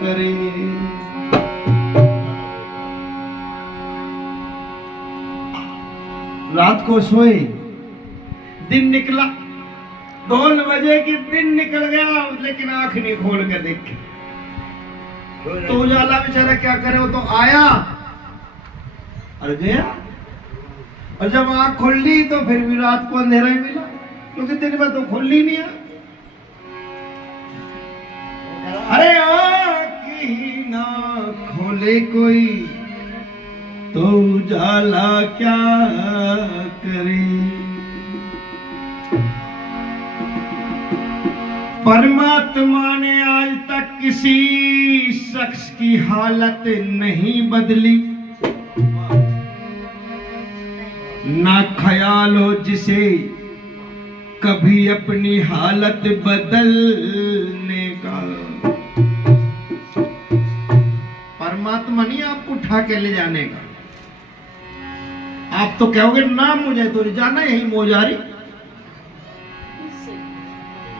करे। रात को सोए, दिन निकला, 2 बजे की दिन निकल गया, लेकिन आंख नहीं खोल के देखे तो उजाला बेचारा क्या करे, वो तो आया और गया। और जब आंख खोल ली तो फिर भी रात को अंधेरा ही मिला, क्योंकि दिन में तो खोल ही नहीं है। अरे आंख ही ना खोले कोई तो उजाला क्या करे। परमात्मा ने आज तक किसी शख्स की हालत नहीं बदली, ना ख्याल हो जिसे कभी अपनी हालत बदलने का। परमात्मा नहीं आपको उठा के ले जाने का। आप तो कहोगे ना मुझे तो जाना यही मोजारी,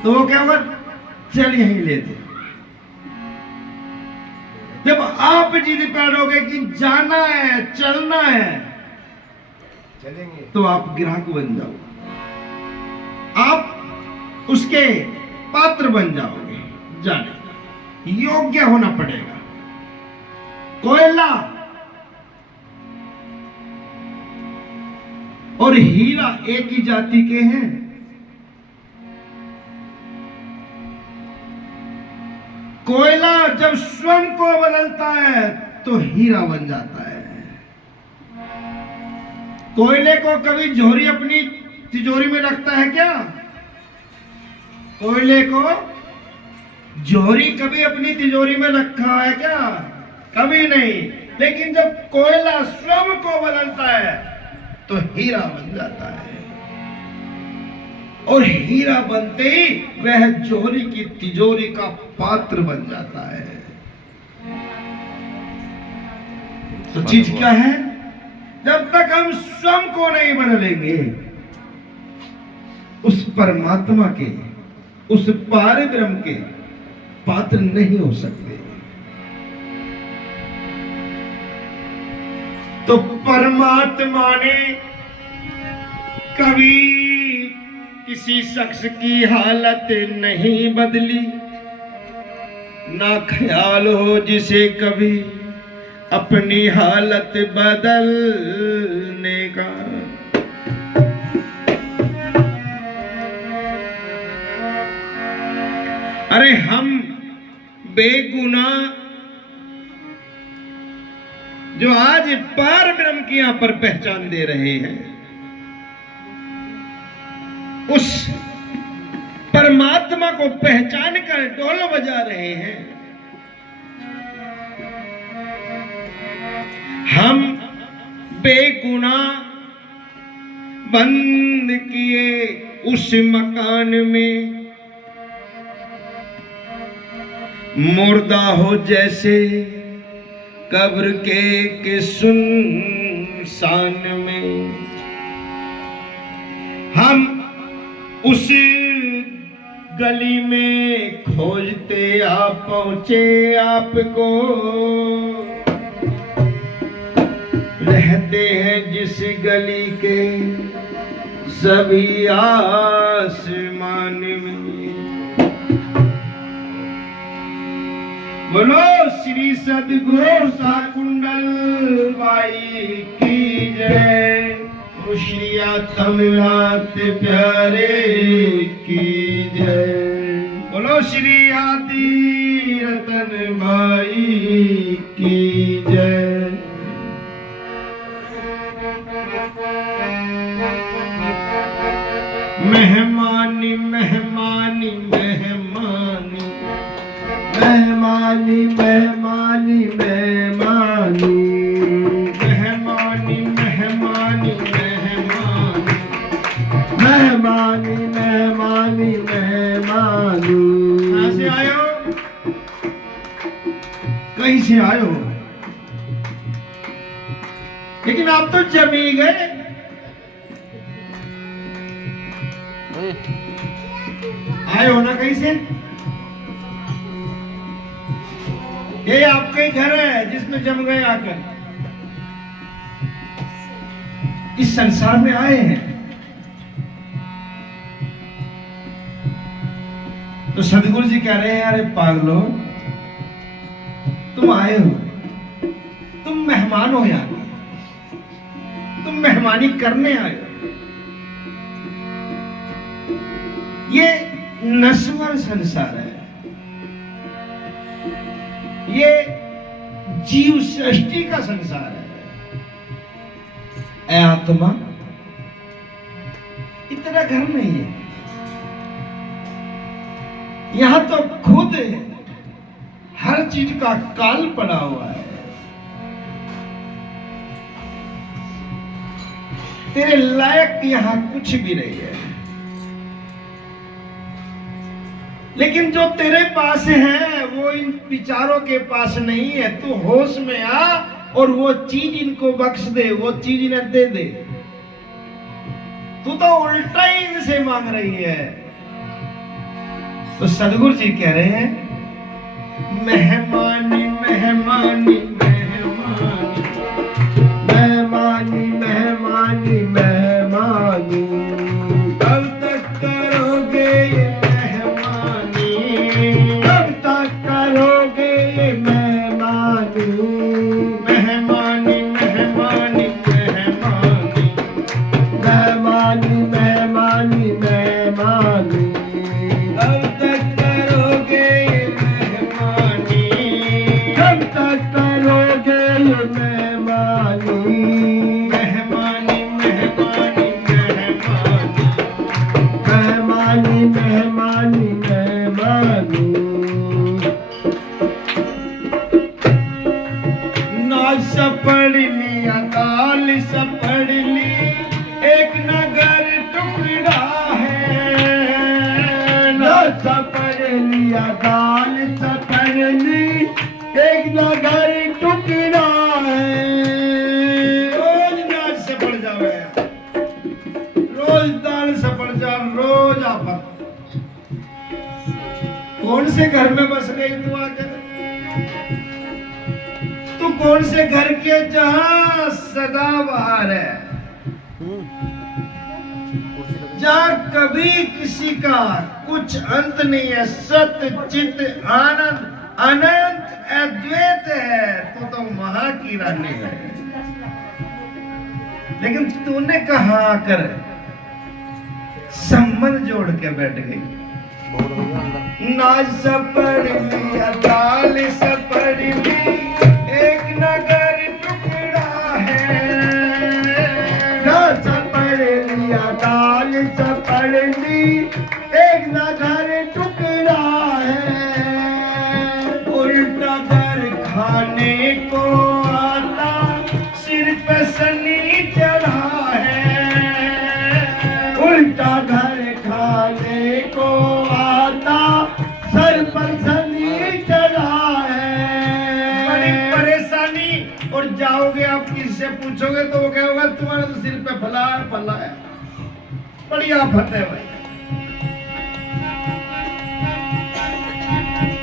तो वो क्या होगा, चल यहीं लेते। जब आप जिद करोगे कि जाना है, चलना है, चलेंगे, तो आप ग्राहक बन जाओगे, आप उसके पात्र बन जाओगे। जाने योग्य होना पड़ेगा। कोयला और हीरा एक ही जाति के हैं। कोयला जब स्वयं को बदलता है तो हीरा बन जाता है। कोयले को कभी झोरी अपनी तिजोरी में रखता है क्या? कोयले को झोरी कभी अपनी तिजोरी में रखा है क्या? कभी नहीं। लेकिन जब कोयला स्वयं को बदलता है तो हीरा बन जाता है, और हीरा बनते ही वह झोरी की तिजोरी का पात्र बन जाता है। तो चीज क्या है? जब तक हम स्वयं को नहीं बदलेंगे, उस परमात्मा के, उस पार ब्रह्म के पात्र नहीं हो सकते। तो परमात्मा ने कभी किसी शख्स की हालत नहीं बदली, ना ख्याल हो जिसे कभी अपनी हालत बदलने का। अरे हम बेगुनाह जो आज पार ब्रह्म की यहां पर पहचान दे रहे हैं, उस परमात्मा को पहचान कर ढोल बजा रहे हैं। हम बेगुनाह बंद किए उस मकान में, मुर्दा हो जैसे कब्र के सुनसान में। हम उस गली में खोजते आ पहुंचे आपको, रहते हैं जिस गली के सभी आसमान में। बोलो श्री सद्गुरु साकुंडल बाई की जय, श्री आत्मनाथ प्यारे की जय। बोलो श्री आदि रतन बाई की जय। मेहमानी मेहमानी मेहमानी मेहमानी मेहमानी मेहमानी मेहमानी मेहमानी मेहमानी मेहमानी मेहमानी। कहाँ से आए हो? कहीं से आए हो, लेकिन आप तो जमी गए। आए हो ना कहीं से? ये आपका ही घर है जिसमें जम गए आकर, इस संसार में आए हैं। तो सदगुरु जी कह रहे हैं, अरे पागलो, तुम आए हो, तुम मेहमान हो यहाँ, तुम मेहमानी करने आए हो। ये नश्वर संसार है, ये जीव सृष्टि का संसार है। ऐ आत्मा, इतना घर नहीं है, यहां तो खुद हर चीज का काल पड़ा हुआ है। तेरे लायक यहां कुछ भी नहीं है, लेकिन जो तेरे पास है वो इन विचारों के पास नहीं है। तू होश में आ और वो चीज इनको बख्श दे, वो चीज इन्हें दे दे। तू तो उल्टा ही इनसे मांग रही है। तो सदगुरु जी कह रहे हैं, मेहमानी मेहमानी मेहमानी मेहमानी मेहमानी मेहमानी, कब तक करोगे ये मेहमानी, कब तक करोगे ये मेहमानी, मेहमानी मेहमानी मेहमानी मेहमानी मेहमानी मेहमानी, कब तक करोगे ये मेहमानी, कब तक करोगे ये मेहमानी, मेहमानी मेहमानी मेहमानी मेहमानी मेहमानी। नाच सपड़ लिया, दाल सपड़ ली, एक नगर टुकड़ा है। नाच सपड़ लिया, दाल सपड़ ली, एक नगर टुकड़ा है। रोज नाच सपड़ जावे, रोज दाल सपड़ जा, रोज आफत। कौन से घर में बस गई तू आकर? तू कौन से घर के जहां सदा बहार है, जहां कभी किसी का कुछ अंत नहीं है, सत्य चित आनंद अनंत अद्वैत है। तो वहां की रानी है। लेकिन तूने कहा आकर संबंध जोड़ के बैठ गई। नाच सपड़ लिया, दाल सपड़ ली, एक नगर टुकड़ा है। नाच सपड़ लिया, दाल सपड़ ली, एक नगर टुकड़ा है। उल्टा घर खाने को आता, सिर पे सनी चढ़ा है। उल्टा घर खाने को आता, सर पर सनी चढ़ा है। बड़ी परेशानी। और जाओगे आप किससे पूछोगे तो वो कहेगा तुम्हारे तो सिर पे फला है। बड़ी आफत है भाई।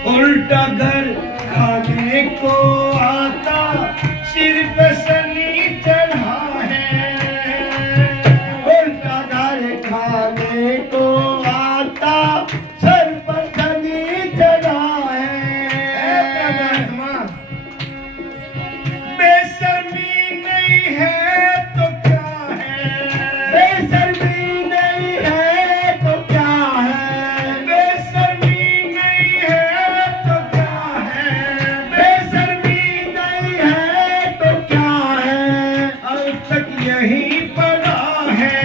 उल्टा घर खाने को आता, सिर पे सनी चढ़ा है। उल्टा घर खाने को आता, सर पर सनी चढ़ा है। बेशर्मी नहीं है तो क्या है, बेशर्मी नहीं है तो क्या है, बेशर्मी नहीं है तो क्या है, बेशर्मी नहीं है तो क्या है। अब तक यही पड़ा है,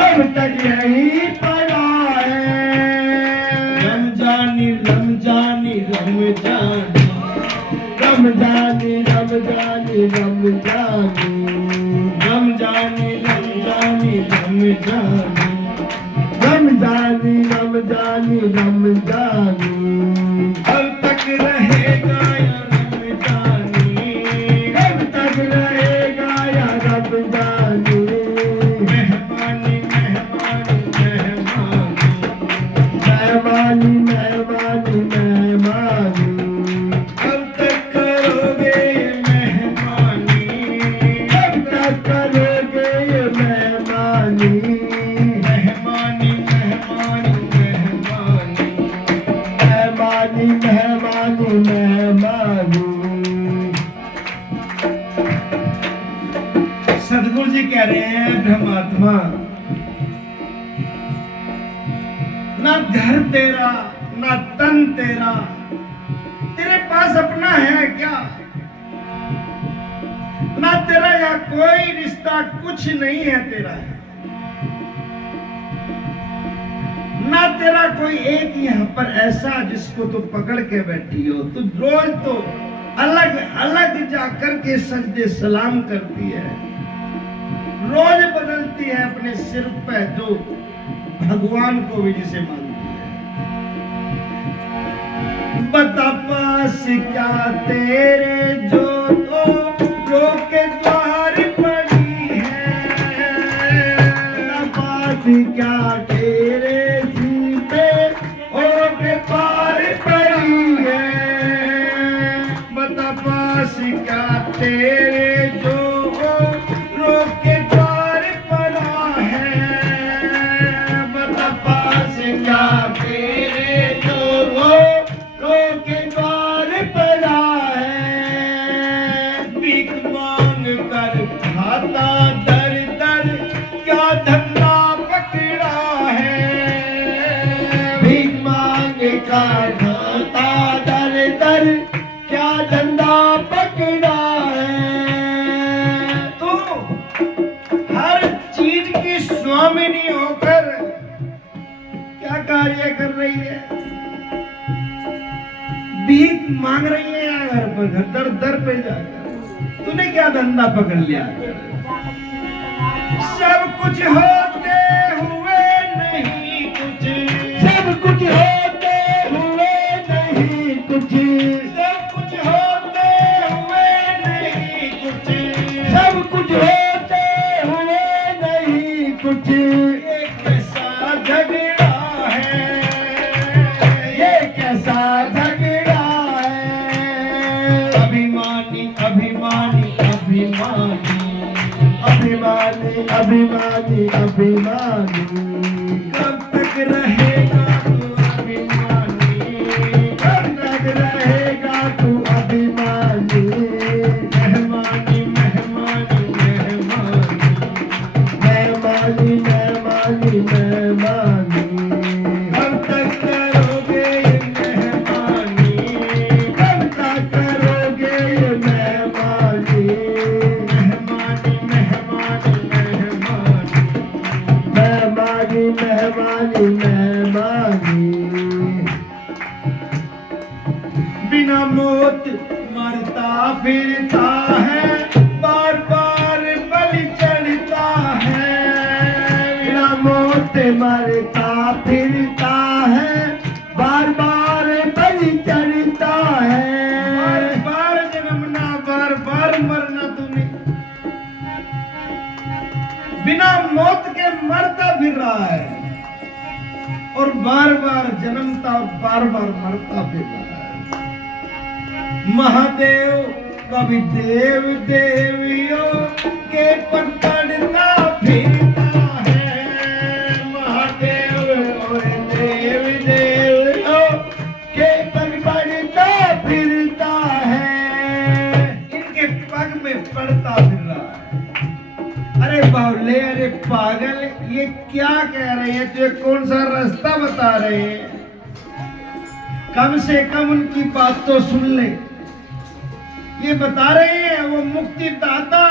अब तक यही पड़ा है। रमजानी रमजानी रमजानी रमजानी रमजानी रमजानी रमजानी रमजानी रमजानी रमजानी रमजानी रमजानी। कब तक रहेगा या रमजानी, कब तक रहेगा या रमजानी। मेहमानी मेहमानी मेहमानी मेहमानी मेहमानी मेहमानी। मेहमानी मेहमानी। सदगुरु जी कह रहे हैं ब्रह्मात्मा, ना घर तेरा ना तन तेरा, तेरे पास अपना है क्या? ना तेरा या कोई रिश्ता, कुछ नहीं है तेरा, ना तेरा कोई एक यहाँ पर ऐसा जिसको तू पकड़ के बैठी हो। तू रोज तो अलग अलग जाकर के सजदे सलाम करती है, रोज बदलती है अपने सिर पे जो भगवान को भी जिसे मानती है। बता पास क्या तेरे जो तो के द्वार पड़ी है, पास क्या तेरे जीते ओ के पार पड़ी है। बता पास क्या तेरे जो के द्वार पड़ा है, बता पास क्या तेरे जो के द्वार पड़ा है। भीख मांग कर खाता दर दर, क्या धंधा पकड़ा है। भीख मांग कर खाता दर दर, क्या धंधा पकड़ा है। तो हर चीज की स्वामिनी होकर क्या कार्य कर रही है? भीख मांग रही है या घर पर दर दर पे जाकर? तूने क्या धंधा पकड़ लिया? सब कुछ होते हुए नहीं कुछ, सब कुछ होते हुए नहीं कुछ, सब कुछ होते हुए नहीं कुछ, सब कुछ होते हुए नहीं कुछ। ये कैसा झगड़ा है, ये कैसा झगड़ा है। अभिमानी अभिमानी अभिमानी, अभिमानी अभिमानी अभिमानी। कब तक रहेगा तू अभिमानी, कब तक रहेगा तू अभिमानी। मेहमानी मेहमानी मेहमानी, मेहमानी मेहमानी मेहमानी। कब तक करोगे ये मेहमानी, कब तक करोगे ये मेहमानी। मेहमानी मेहमानी मेहमानी, मेहमानी मेहमानी मेहमानी। बिना मौत मरता फिरता है, बार बार बलि चढ़ता है। बिना मौत मरता फिरता है, बार बार बलि चढ़ता बार है। बार जन्मना, बार बार मरना। तूने बिना मौत के मरता फिर रहा है और बार बार जन्मता और बार बार मरता फिर रहा है। महादेव कभी देव देवियों के पकड़ना फिरता है। महादेव और देव देवियों के पग पड़ता फिरता है। इनके पग में पड़ता फिर रहा है। अरे बावले, अरे पागल, ये क्या कह रहे हैं? तुझे कौन सा रास्ता बता रहे हैं? कम से कम उनकी बात तो सुन ले। ये बता रहे हैं वो मुक्ति दाता,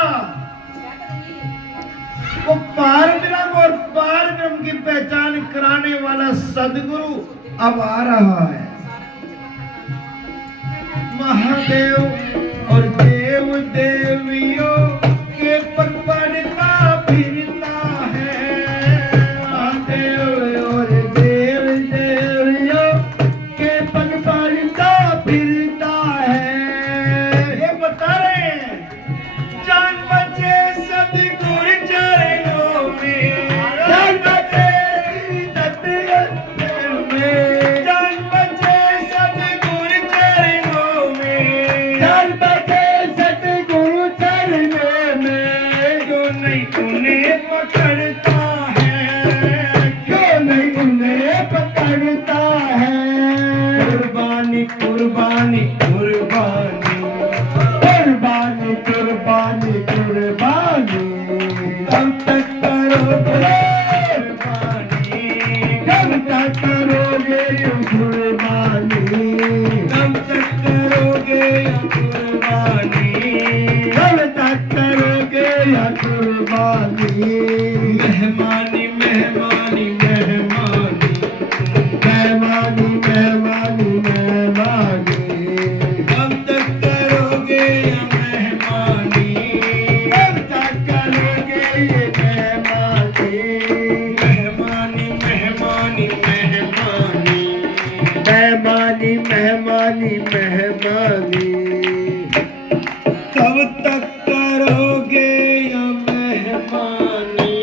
वो पार ब्रह्म और पार ब्रह्म की पहचान कराने वाला सदगुरु अब आ रहा है। महादेव और देव देवियों के पग पड़ता फिरता है। महादेव और देव देवियों के पग पड़ता फिरता है। ये बता रहे हैं जान बचे सदगुरु चरणों में, जान बचे सतगुरु में, जान बचे सदगुरु चरणों में, जान बचे सतगुरु चरणों में। क्यों नहीं उन्हें पकड़ता है, क्यों नहीं उन्हें पकड़ता है। कुर्बानी कुर्बानी कुर्बानी कुर्बानी कुर्बानी कुर्बानी कब तक करोगे कुर्बानी कब तक करोगे कुर्बानी कब तक करोगे कुर्बानी कब तक करोगे कुर्बानी मेहमानी मेहमानी मेहमानी मेहमानी मेहमानी मेहमानी कब तक करोगे मेहमानी कब तक करोगे ये मेहमानी मेहमानी मेहमानी मेहमानी मेहमानी मेहमानी मेहमानी कब तक करोगे मेहमानी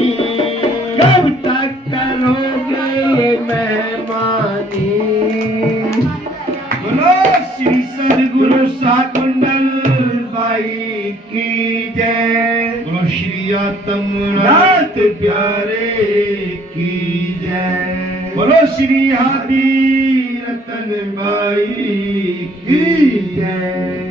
कब तक करोगे ये मेहमानी बोलो श्री सदगुरु साकुंडल बाई की जय बोलो श्री आत्मनाथ प्यारे की जय बोलो श्री हादी रतन बाई की जय।